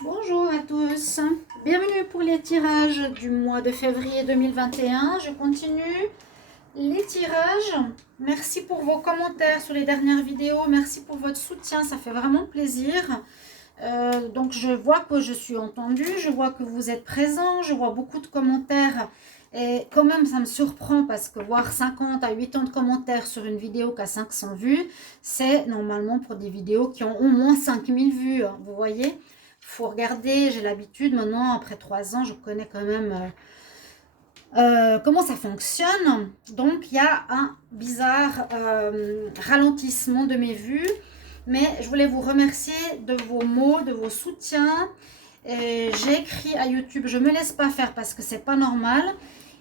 Bonjour à tous, bienvenue pour les tirages du mois de février 2021. Je continue les tirages. Merci pour vos commentaires sur les dernières vidéos, merci pour votre soutien, ça fait vraiment plaisir. Donc je vois que je suis entendue, je vois que vous êtes présents, je vois beaucoup de commentaires. Et quand même, ça me surprend parce que voir 50 à 80 de commentaires sur une vidéo qui a 500 vues, c'est normalement pour des vidéos qui ont au moins 5000 vues. Vous voyez, faut regarder, j'ai l'habitude maintenant, après 3 ans, je connais quand même comment ça fonctionne. Donc, il y a un bizarre ralentissement de mes vues. Mais je voulais vous remercier de vos mots, de vos soutiens. J'ai écrit à YouTube, je ne me laisse pas faire parce que c'est pas normal.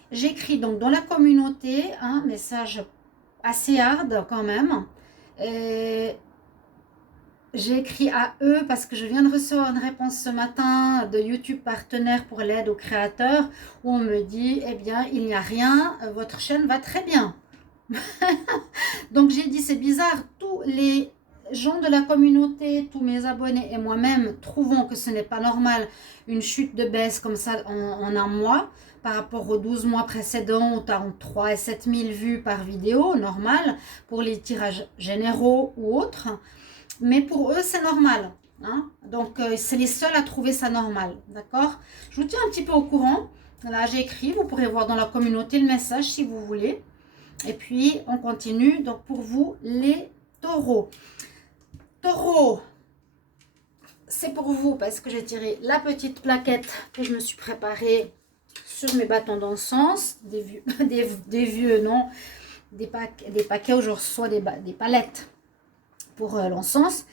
J'écris donc dans la communauté un message assez hard quand même. Et j'ai écrit à eux parce que je viens de recevoir une réponse ce matin de YouTube partenaire pour l'aide aux créateurs où on me dit, eh bien, il n'y a rien, votre chaîne va très bien. Donc j'ai dit, c'est bizarre, tous les gens de la communauté, tous mes abonnés et moi-même trouvons que ce n'est pas normal une chute de baisse comme ça en un mois par rapport aux 12 mois précédents où tu as entre 3 et 7 000 vues par vidéo, normal, pour les tirages généraux ou autres. Mais pour eux, c'est normal. Hein. Donc, c'est les seuls à trouver ça normal. D'accord? Je vous tiens un petit peu au courant. Là, j'ai écrit. Vous pourrez voir dans la communauté le message si vous voulez. Et puis, on continue. Donc, pour vous, les taureaux. Taureaux, c'est pour vous parce que j'ai tiré la petite plaquette que je me suis préparée sur mes bâtons d'encens. Des vieux, vieux, non. Des paquets où je reçois des palettes pour l'encens.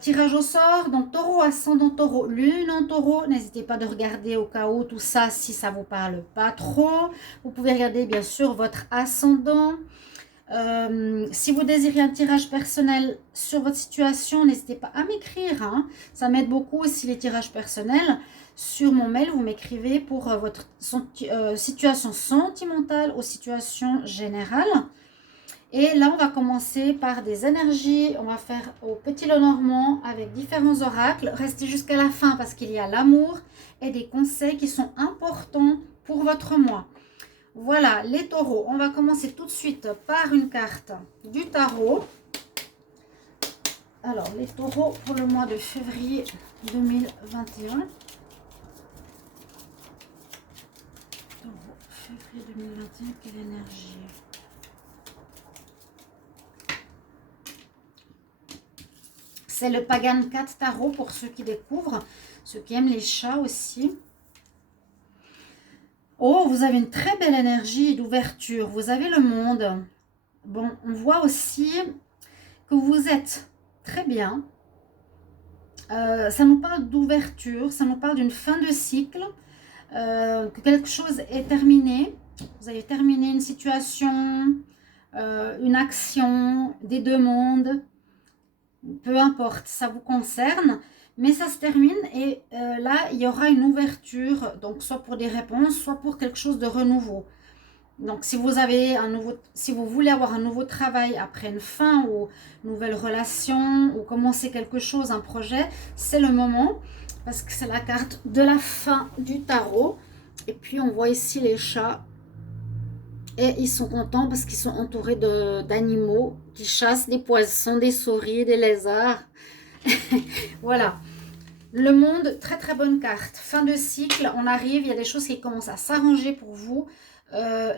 Tirage au sort, donc taureau, ascendant taureau, lune en taureau. N'hésitez pas de regarder au cas où tout ça, si ça ne vous parle pas trop. Vous pouvez regarder bien sûr votre ascendant. Si vous désirez un tirage personnel sur votre situation, n'hésitez pas à m'écrire. Hein. Ça m'aide beaucoup aussi les tirages personnels. Sur mon mail, vous m'écrivez pour votre situation sentimentale ou situation générale. Et là, on va commencer par des énergies. On va faire au Petit Lenormand avec différents oracles. Restez jusqu'à la fin parce qu'il y a l'amour et des conseils qui sont importants pour votre mois. Voilà, les taureaux. On va commencer tout de suite par une carte du tarot. Alors, les taureaux pour le mois de février 2021. Taureau, février 2021, quelle énergie? C'est le Pagan 4 Tarot pour ceux qui découvrent, ceux qui aiment les chats aussi. Oh, vous avez une très belle énergie d'ouverture. Vous avez le monde. Bon, on voit aussi que vous êtes très bien. Ça nous parle d'ouverture, ça nous parle d'une fin de cycle, que quelque chose est terminé. Vous avez terminé une situation, une action, des demandes. Peu importe, ça vous concerne, mais ça se termine et là, il y aura une ouverture, donc soit pour des réponses, soit pour quelque chose de renouveau. Donc, si vous voulez avoir un nouveau travail après une fin ou une nouvelle relation ou commencer quelque chose, un projet, c'est le moment parce que c'est la carte de la fin du tarot. Et puis, on voit ici les chats. Et ils sont contents parce qu'ils sont entourés d'animaux qui chassent des poissons, des souris, des lézards. Voilà. Le monde, très très bonne carte. Fin de cycle, on arrive, il y a des choses qui commencent à s'arranger pour vous.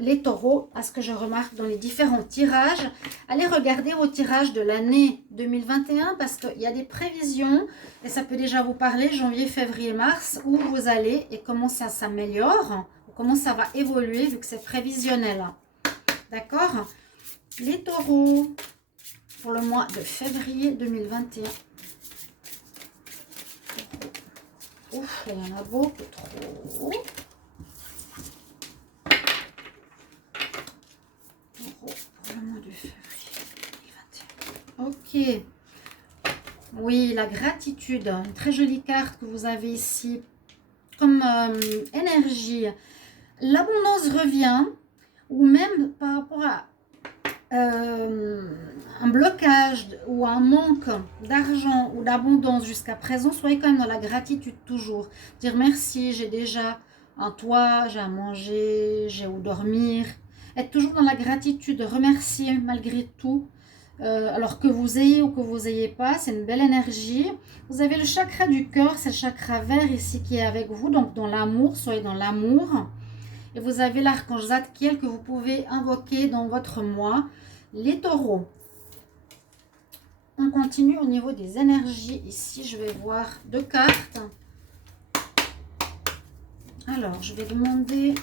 Les taureaux, à ce que je remarque dans les différents tirages. Allez regarder vos tirages de l'année 2021 parce qu'il y a des prévisions et ça peut déjà vous parler janvier, février, mars où vous allez et comment ça s'améliore, comment ça va évoluer vu que c'est prévisionnel. D'accord? Les taureaux pour le mois de février 2021. Ouf, il y en a beaucoup trop. Pour le mois de février 2021. Ok. Oui, la gratitude. Une très jolie carte que vous avez ici comme énergie. L'abondance revient. Ou même par rapport un blocage ou un manque d'argent ou d'abondance jusqu'à présent, soyez quand même dans la gratitude toujours. Dire merci, j'ai déjà un toit, j'ai à manger, j'ai où dormir. Être toujours dans la gratitude, remercier malgré tout. Alors que vous ayez ou que vous n'ayez pas, c'est une belle énergie. Vous avez le chakra du cœur, c'est le chakra vert ici qui est avec vous, donc dans l'amour, soyez dans l'amour. Et vous avez l'archange Zadkiel que vous pouvez invoquer dans votre mois. Les taureaux. On continue au niveau des énergies. Ici, je vais voir 2 cartes. Alors, je vais demander...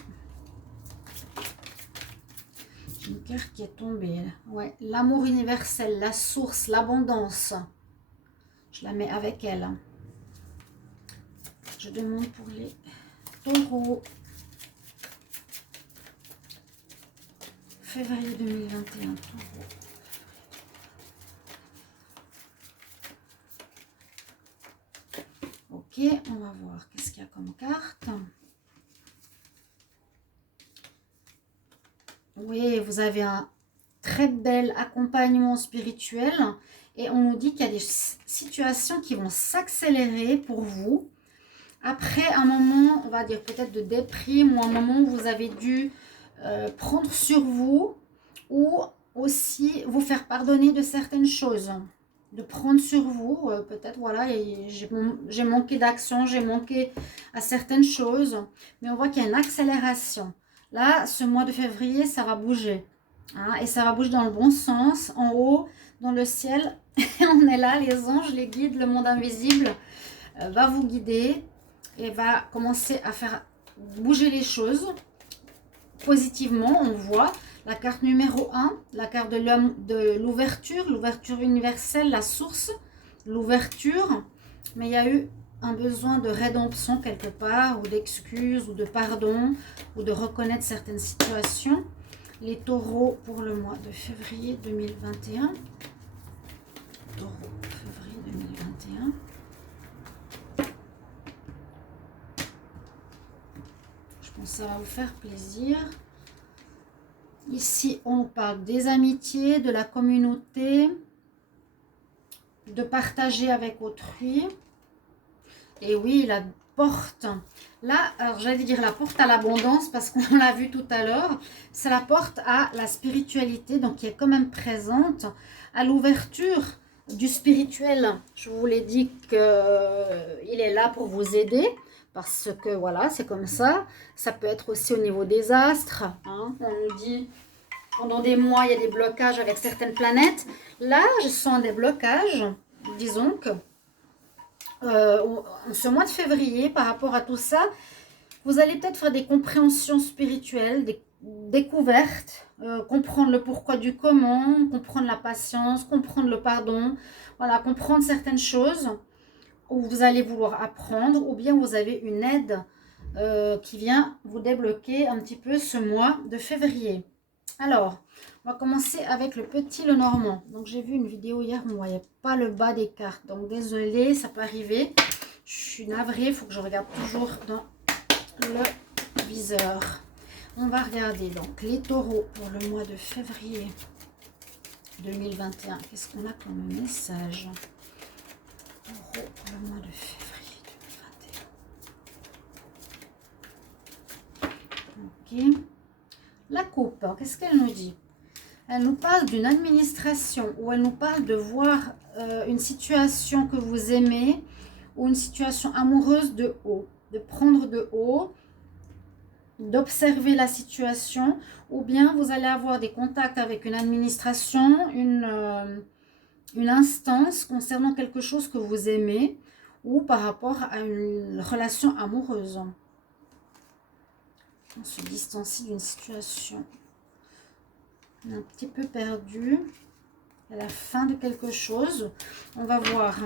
J'ai une carte qui est tombée. Ouais, l'amour universel, la source, l'abondance. Je la mets avec elle. Je demande pour les taureaux. Février 2021, taureau. Ok, on va voir qu'est-ce qu'il y a comme carte. Oui, vous avez un très bel accompagnement spirituel et on nous dit qu'il y a des situations qui vont s'accélérer pour vous. Après un moment, on va dire peut-être de déprime ou un moment où vous avez dû prendre sur vous ou aussi vous faire pardonner de certaines choses. De prendre sur vous, peut-être voilà, j'ai manqué d'action, j'ai manqué à certaines choses, mais on voit qu'il y a une accélération. Là, ce mois de février, ça va bouger. Hein, et ça va bouger dans le bon sens, en haut, dans le ciel. On est là, les anges, les guides, le monde invisible va vous guider et va commencer à faire bouger les choses positivement. On voit la carte numéro 1, la carte de l'ouverture, l'ouverture universelle, la source, l'ouverture. Mais il y a eu un besoin de rédemption quelque part, ou d'excuses, ou de pardon, ou de reconnaître certaines situations. Les taureaux pour le mois de février 2021. Taureau, février 2021. Je pense que ça va vous faire plaisir. Ici, on parle des amitiés, de la communauté, de partager avec autrui. Et oui, la porte. Là, alors j'allais dire la porte à l'abondance parce qu'on l'a vu tout à l'heure. C'est la porte à la spiritualité, donc qui est quand même présente, à l'ouverture du spirituel. Je vous l'ai dit qu'il est là pour vous aider. Parce que voilà, c'est comme ça. Ça peut être aussi au niveau des astres. Hein. On nous dit, pendant des mois, il y a des blocages avec certaines planètes. Là, je sens des blocages. Disons que en ce mois de février, par rapport à tout ça, vous allez peut-être faire des compréhensions spirituelles, des découvertes, comprendre le pourquoi du comment, comprendre la patience, comprendre le pardon. Voilà, comprendre certaines choses où vous allez vouloir apprendre, ou bien vous avez une aide qui vient vous débloquer un petit peu ce mois de février. Alors, on va commencer avec le petit Lenormand. Donc, j'ai vu une vidéo hier, on ne voyait pas le bas des cartes. Donc, désolée, ça peut arriver. Je suis navrée, il faut que je regarde toujours dans le viseur. On va regarder donc les taureaux pour le mois de février 2021. Qu'est-ce qu'on a comme message? Taureau pour le mois de février 2021. Ok. La coupe, qu'est-ce qu'elle nous dit? Elle nous parle d'une administration ou elle nous parle de voir une situation que vous aimez ou une situation amoureuse de haut, de prendre de haut, d'observer la situation, ou bien vous allez avoir des contacts avec une administration, une instance concernant quelque chose que vous aimez ou par rapport à une relation amoureuse. On se distancie d'une situation. On est un petit peu perdu. À la fin de quelque chose. On va voir.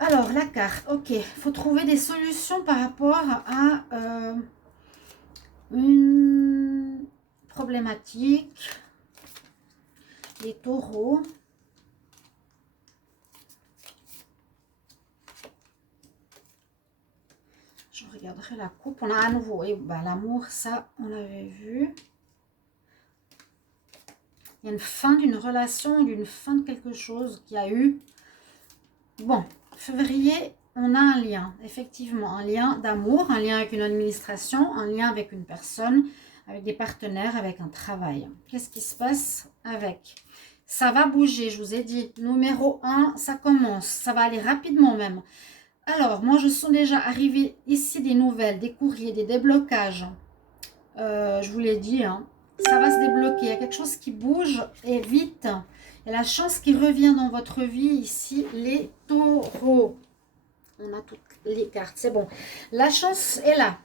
Alors, la carte. Ok. Il faut trouver des solutions par rapport à une problématique. Les taureaux. Je regarderai la coupe. On a à nouveau, et bah, l'amour, ça, on l'avait vu. Il y a une fin d'une relation, d'une fin de quelque chose qui a eu. Bon, février, on a un lien, effectivement, un lien d'amour, un lien avec une administration, un lien avec une personne, avec des partenaires, avec un travail. Qu'est-ce qui se passe avec? Ça va bouger, je vous ai dit. Numéro 1, ça commence, ça va aller rapidement même. Alors, moi, je sens déjà arriver ici des nouvelles, des courriers, des déblocages. Je vous l'ai dit, hein, ça va se débloquer. Il y a quelque chose qui bouge et vite. Et la chance qui revient dans votre vie ici, les taureaux. On a toutes les cartes, c'est bon. La chance est là.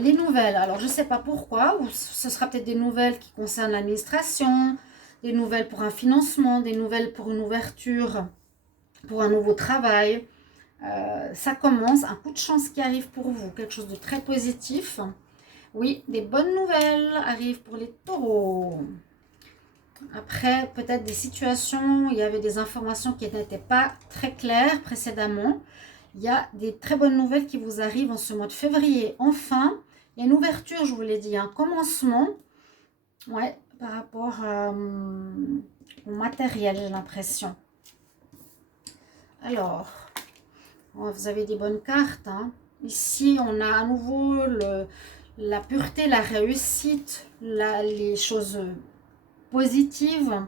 Les nouvelles, alors je ne sais pas pourquoi, ou ce sera peut-être des nouvelles qui concernent l'administration, des nouvelles pour un financement, des nouvelles pour une ouverture, pour un nouveau travail. Ça commence, un coup de chance qui arrive pour vous, quelque chose de très positif. Oui, des bonnes nouvelles arrivent pour les taureaux. Après, peut-être des situations, il y avait des informations qui n'étaient pas très claires précédemment. Il y a des très bonnes nouvelles qui vous arrivent en ce mois de février. Enfin, il y a une ouverture, je vous l'ai dit, un commencement. Ouais, par rapport au matériel, j'ai l'impression. Alors, vous avez des bonnes cartes. Hein. Ici, on a à nouveau la pureté, la réussite, les choses positives.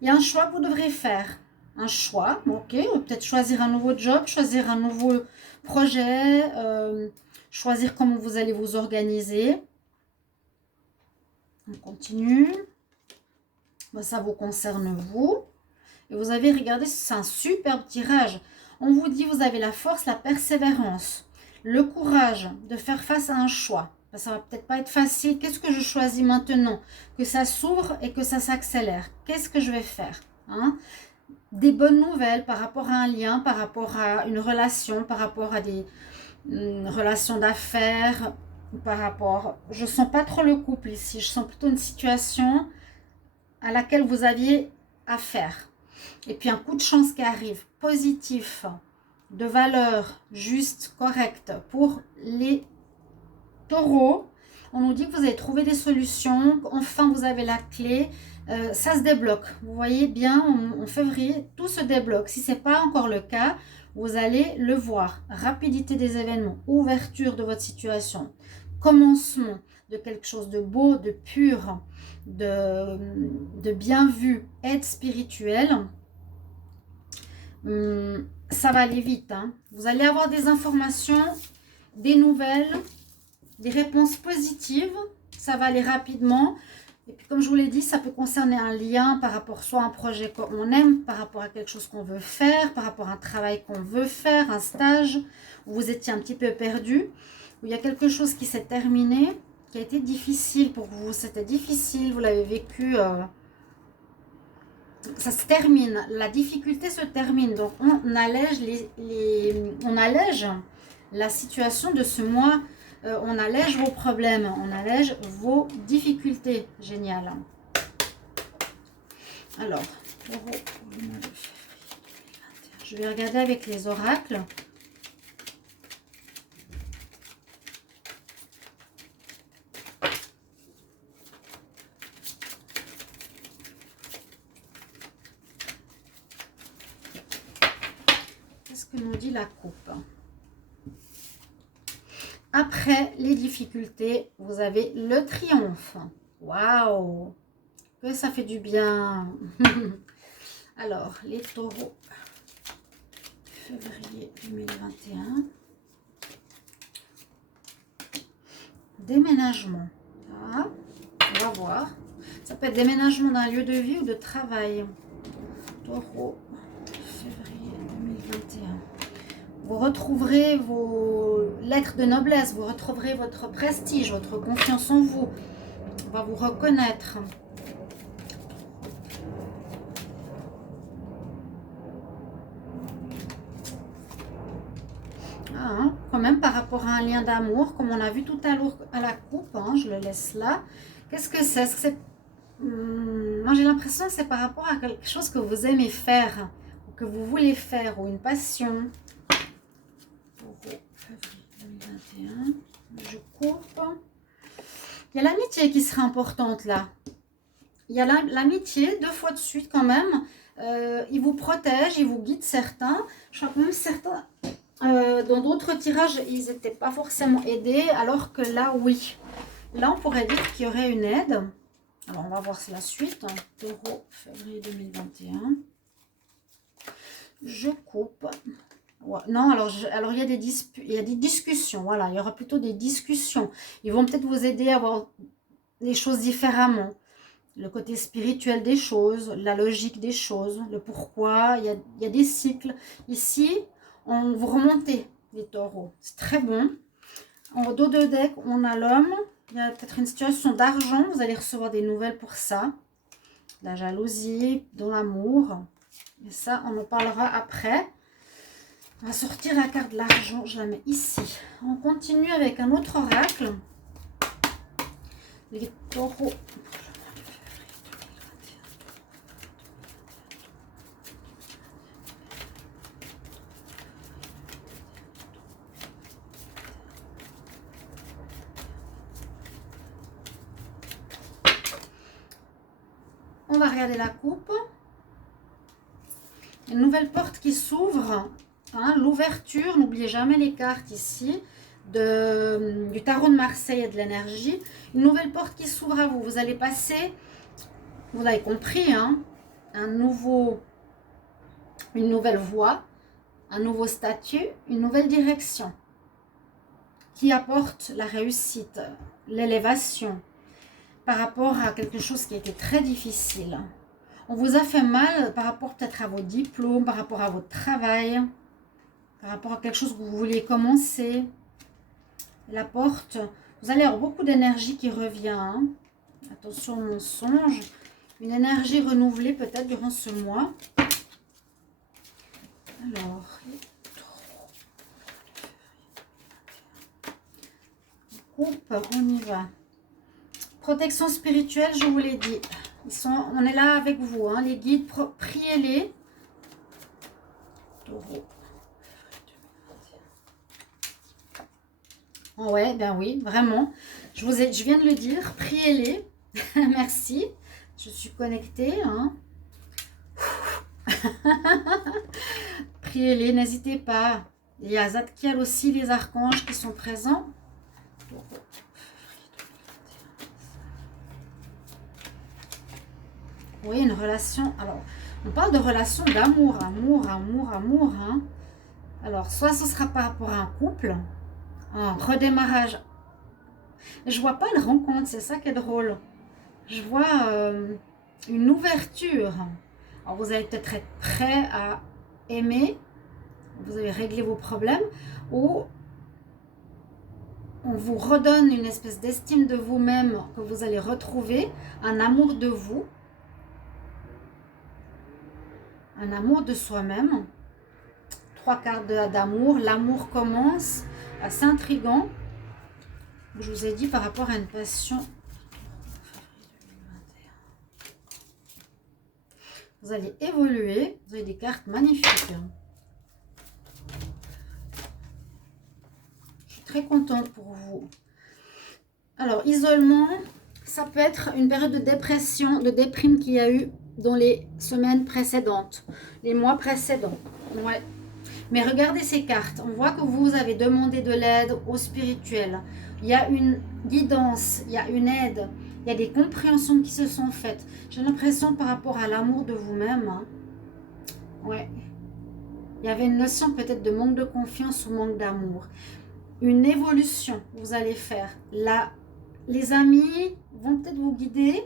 Il y a un choix que vous devrez faire. Un choix, ok, peut-être choisir un nouveau job, choisir un nouveau projet, choisir comment vous allez vous organiser. On continue. Ben, ça vous concerne vous. Et vous avez regardé, c'est un superbe tirage. On vous dit, vous avez la force, la persévérance, le courage de faire face à un choix. Ben, ça va peut-être pas être facile. Qu'est-ce que je choisis maintenant? Que ça s'ouvre et que ça s'accélère. Qu'est-ce que je vais faire, hein? Des bonnes nouvelles par rapport à un lien, par rapport à une relation, par rapport à des relations d'affaires, par rapport... Je ne sens pas trop le couple ici, je sens plutôt une situation à laquelle vous aviez affaire. Et puis un coup de chance qui arrive, positif, de valeur, juste, correcte pour les taureaux. On nous dit que vous avez trouvé des solutions, enfin vous avez la clé. Ça se débloque. Vous voyez bien, en février, tout se débloque. Si ce n'est pas encore le cas, vous allez le voir. Rapidité des événements, ouverture de votre situation, commencement de quelque chose de beau, de pur, de bien vu, aide spirituelle. Ça va aller vite. Hein. Vous allez avoir des informations, des nouvelles, des réponses positives. Ça va aller rapidement. Et puis comme je vous l'ai dit, ça peut concerner un lien par rapport soit à un projet qu'on aime, par rapport à quelque chose qu'on veut faire, par rapport à un travail qu'on veut faire, un stage où vous étiez un petit peu perdu, où il y a quelque chose qui s'est terminé, qui a été difficile pour vous. C'était difficile, vous l'avez vécu, ça se termine, la difficulté se termine. Donc on allège, on allège la situation de ce mois. On allège vos problèmes, on allège vos difficultés. Génial. Alors, je vais regarder avec les oracles. Qu'est-ce que nous dit la coupe ? Après les difficultés, vous avez le triomphe. Waouh! Que ça fait du bien. Alors, les taureaux, février 2021. Déménagement. Ah, on va voir. Ça peut être déménagement d'un lieu de vie ou de travail. Taureau, février 2021. Vous retrouverez vos lettres de noblesse, vous retrouverez votre prestige, votre confiance en vous. On va vous reconnaître. Ah, hein, quand même par rapport à un lien d'amour, comme on a vu tout à l'heure à la coupe, hein, je le laisse là. Qu'est-ce que c'est? Moi j'ai l'impression que c'est par rapport à quelque chose que vous aimez faire, ou que vous voulez faire, ou une passion. Février 2021, je coupe. Il y a l'amitié qui sera importante là. il y a l'amitié, 2 fois de suite quand même. Il vous protège, il vous guide certains. Je crois que même certains, dans d'autres tirages, ils n'étaient pas forcément aidés, alors que là, oui. Là, on pourrait dire qu'il y aurait une aide. Alors, on va voir la suite. Taureau, février 2021. Je coupe. Ouais, non, alors il y a des discussions. Voilà, il y aura plutôt des discussions. Ils vont peut-être vous aider à voir les choses différemment. Le côté spirituel des choses, la logique des choses, le pourquoi. Il y a des cycles. Ici, on vous remontez les taureaux. C'est très bon. En dos de deck, on a l'homme. Il y a peut-être une situation d'argent. Vous allez recevoir des nouvelles pour ça. La jalousie, dans l'amour. Et ça, on en parlera après. On va sortir la carte de l'argent. Je la mets ici. On continue avec un autre oracle. Les taureaux. On va regarder la coupe. Une nouvelle porte qui s'ouvre. Hein, l'ouverture, n'oubliez jamais les cartes ici. Du tarot de Marseille et de l'énergie. Une nouvelle porte qui s'ouvre à vous. Vous allez passer, vous l'avez compris, hein, une nouvelle voie, un nouveau statut, une nouvelle direction qui apporte la réussite, l'élévation par rapport à quelque chose qui a été très difficile. On vous a fait mal par rapport peut-être à vos diplômes, par rapport à votre travail, par rapport à quelque chose que vous vouliez commencer. La porte, vous allez avoir beaucoup d'énergie qui revient. Hein. Attention au mensonge. Une énergie renouvelée peut-être durant ce mois. Alors, coupe, on y va. Protection spirituelle, je vous l'ai dit. On est là avec vous. Hein. Les guides, priez-les. Taureau. Oh ouais, ben oui, vraiment. Je viens de le dire. Priez-les. Merci. Je suis connectée. Hein. Priez-les, n'hésitez pas. Il y a Zadkiel aussi, les archanges qui sont présents. Oui, une relation. Alors, on parle de relation d'amour, amour. Hein. Alors, soit ce sera par rapport à un couple, un redémarrage. Je vois pas une rencontre, c'est ça qui est drôle. Je vois une ouverture. Alors, vous allez peut-être être prêt à aimer. Vous avez réglé vos problèmes. Ou on vous redonne une espèce d'estime de vous-même que vous allez retrouver. Un amour de vous. Un amour de soi-même. 3 cartes d'amour. L'amour commence. C'est intriguant. Je vous ai dit par rapport à une passion. Vous allez évoluer. Vous avez des cartes magnifiques. Je suis très contente pour vous. Alors, isolement, ça peut être une période de dépression, de déprime qu'il y a eu dans les semaines précédentes, les mois précédents. Ouais. Mais regardez ces cartes. On voit que vous avez demandé de l'aide au spirituel. Il y a une guidance, il y a une aide, il y a des compréhensions qui se sont faites. J'ai l'impression par rapport à l'amour de vous-même. Hein. Ouais. Il y avait une notion peut-être de manque de confiance ou manque d'amour. Une évolution vous allez faire. Là, les amis vont peut-être vous guider.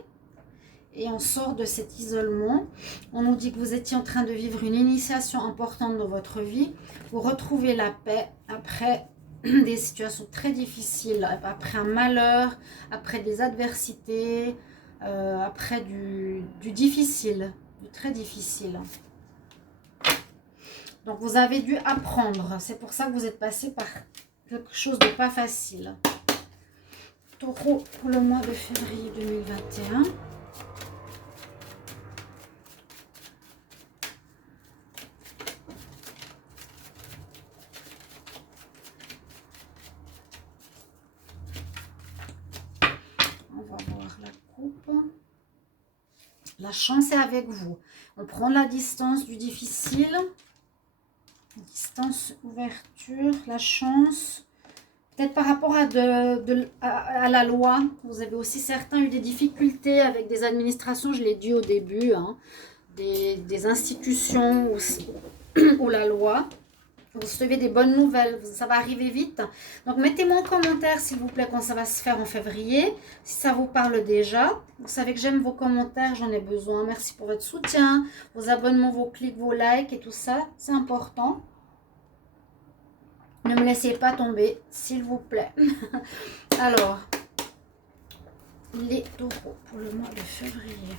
Et on sort de cet isolement. On nous dit que vous étiez en train de vivre une initiation importante dans votre vie. Vous retrouvez la paix après des situations très difficiles, après un malheur, après des adversités, après du difficile, du très difficile. Donc vous avez dû apprendre. C'est pour ça que vous êtes passé par quelque chose de pas facile. Taureau pour le mois de février 2021. On va voir la coupe. La chance est avec vous. On prend la distance du difficile. Distance, ouverture, la chance. Peut-être par rapport à la loi. Vous avez aussi certains eu des difficultés avec des administrations, je l'ai dit au début, hein, des institutions ou la loi. Vous recevez des bonnes nouvelles, ça va arriver vite. Donc mettez-moi en commentaire s'il vous plaît quand ça va se faire en février. Si ça vous parle déjà. Vous savez que j'aime vos commentaires, j'en ai besoin. Merci pour votre soutien, vos abonnements, vos clics, vos likes et tout ça. C'est important. Ne me laissez pas tomber, s'il vous plaît. Alors, les taureaux pour le mois de février.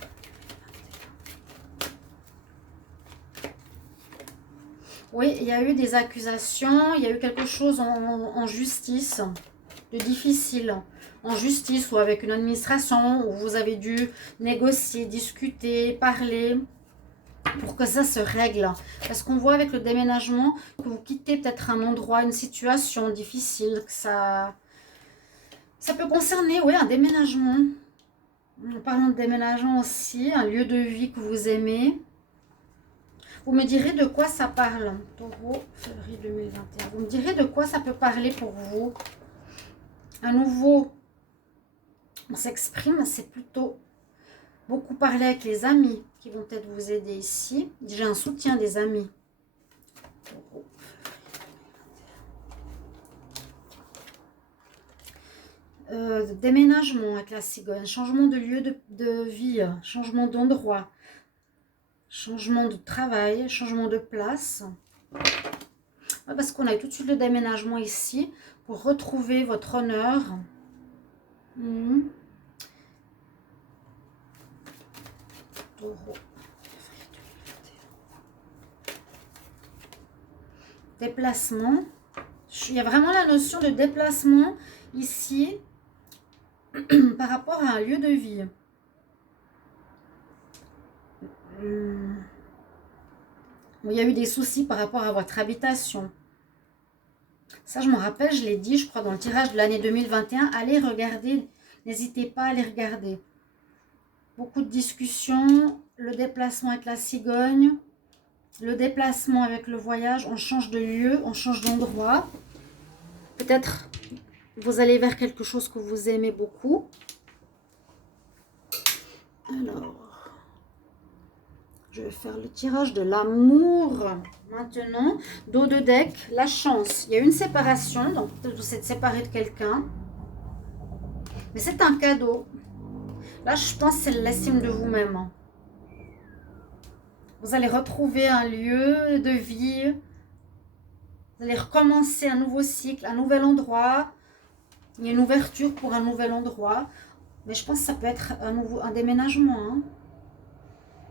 Oui, il y a eu des accusations, il y a eu quelque chose en justice, de difficile. En justice ou avec une administration où vous avez dû négocier, discuter, parler pour que ça se règle. Parce qu'on voit avec le déménagement que vous quittez peut-être un endroit, une situation difficile, que ça peut concerner, oui, un déménagement. En parlant de déménagement aussi, un lieu de vie que vous aimez. Vous me direz de quoi ça parle. Taureau, février 2021. Vous me direz de quoi ça peut parler pour vous. À nouveau, on s'exprime, c'est plutôt beaucoup parler avec les amis qui vont peut-être vous aider ici. J'ai un soutien des amis. Taureau, déménagement avec la cigogne, changement de lieu de vie, changement d'endroit. Changement de travail, changement de place. Parce qu'on a eu tout de suite le déménagement ici pour retrouver votre honneur. Taureau. Déplacement. Il y a vraiment la notion de déplacement ici par rapport à un lieu de vie. Il y a eu des soucis par rapport à votre habitation. Ça, je me rappelle, je l'ai dit, je crois, dans le tirage de l'année 2021. Allez regarder, n'hésitez pas à aller regarder. Beaucoup de discussions, le déplacement avec la cigogne, le déplacement avec le voyage, on change de lieu, on change d'endroit. Peut-être vous allez vers quelque chose que vous aimez beaucoup. Alors... je vais faire le tirage de l'amour maintenant. Dos de deck, la chance. Il y a une séparation, donc peut-être vous êtes séparé de quelqu'un. Mais c'est un cadeau. Là, je pense que c'est l'estime de vous-même. Vous allez retrouver un lieu de vie. Vous allez recommencer un nouveau cycle, un nouvel endroit. Il y a une ouverture pour un nouvel endroit. Mais je pense que ça peut être un déménagement, hein.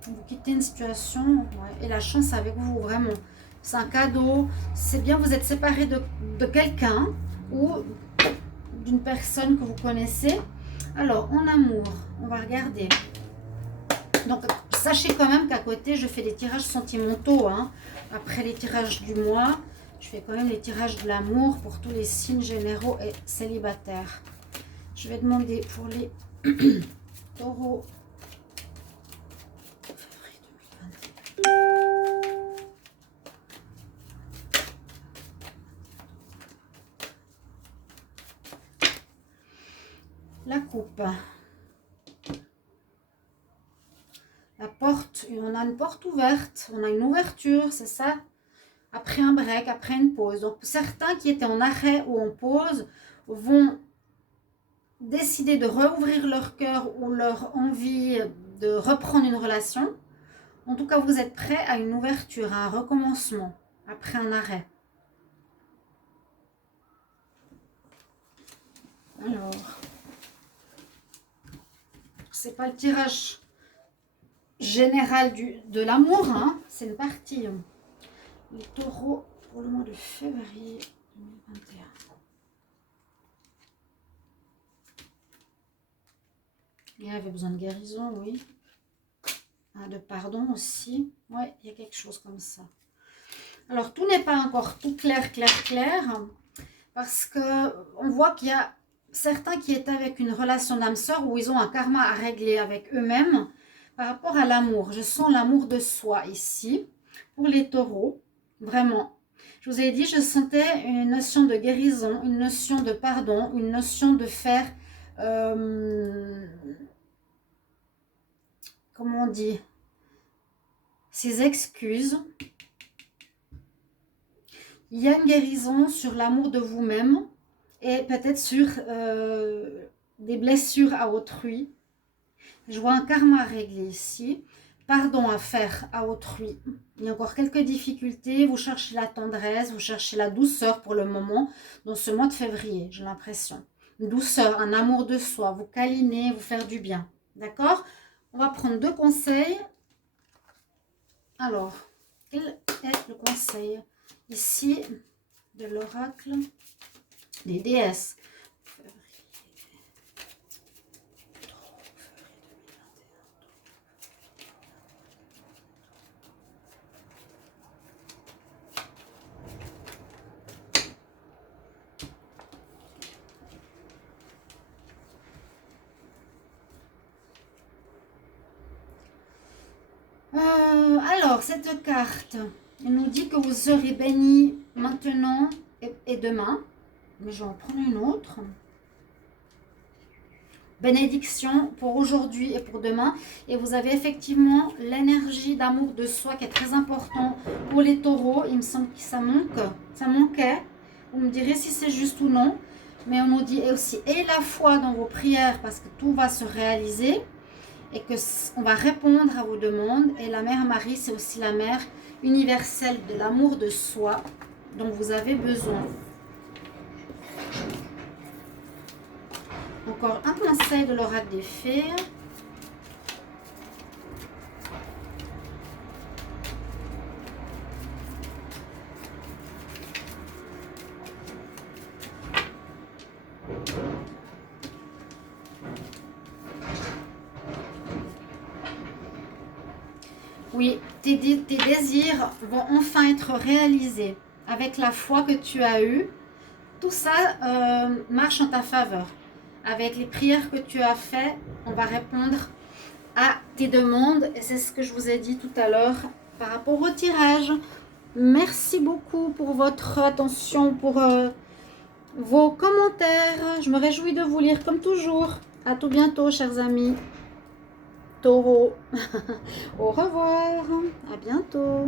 Vous quittez une situation, ouais, et la chance avec vous, vraiment. C'est un cadeau. C'est bien, vous êtes séparé de quelqu'un ou d'une personne que vous connaissez. Alors, en amour, on va regarder. Donc, sachez quand même qu'à côté, je fais des tirages sentimentaux. Hein. Après les tirages du mois, je fais quand même les tirages de l'amour pour tous les signes généraux et célibataires. Je vais demander pour les taureaux. La coupe. La porte, on a une porte ouverte, on a une ouverture, c'est ça. Après un break, après une pause. Donc certains qui étaient en arrêt ou en pause vont décider de rouvrir leur cœur ou leur envie de reprendre une relation. En tout cas, vous êtes prêts à une ouverture, à un recommencement après un arrêt. Alors, c'est pas le tirage général de l'amour, hein, c'est une partie. Les taureaux pour le mois de février 2021. Il avait besoin de guérison, oui. Ah, de pardon aussi. Ouais, il y a quelque chose comme ça. Alors, tout n'est pas encore tout clair, parce que on voit qu'il y a certains qui étaient avec une relation d'âme sœur où ils ont un karma à régler avec eux-mêmes, Par rapport à l'amour, je sens l'amour de soi ici. Pour les taureaux, vraiment. Je vous ai dit, je sentais une notion de guérison, une notion de pardon, une notion de faire... comment on dit, ses excuses. Il y a une guérison sur l'amour de vous-même et peut-être sur des blessures à autrui. Je vois un karma à régler ici, pardon à faire à autrui. Il y a encore quelques difficultés, vous cherchez la tendresse, vous cherchez la douceur pour le moment dans ce mois de février, j'ai l'impression. Une douceur, un amour de soi, vous câliner, vous faire du bien. D'accord? On va prendre 2 conseils. Alors, quel est le conseil ici de l'oracle des déesses? Alors, cette carte, elle nous dit que vous serez bénis maintenant et demain. Mais je vais en prendre une autre. Bénédiction pour aujourd'hui et pour demain. Et vous avez effectivement l'énergie d'amour de soi qui est très important pour les taureaux. Il me semble que ça manquait. Vous me direz si c'est juste ou non. Mais on nous dit aussi et la foi dans vos prières parce que tout va se réaliser. Et qu'on va répondre à vos demandes. Et la mère Marie, c'est aussi la mère universelle de l'amour de soi dont vous avez besoin. Encore un conseil de l'oracle des fées. Oui, tes désirs vont enfin être réalisés avec la foi que tu as eue. Tout ça marche en ta faveur. Avec les prières que tu as faites, on va répondre à tes demandes. Et c'est ce que je vous ai dit tout à l'heure par rapport au tirage. Merci beaucoup pour votre attention, pour vos commentaires. Je me réjouis de vous lire comme toujours. À tout bientôt, chers amis. Taureau. Au revoir. À bientôt.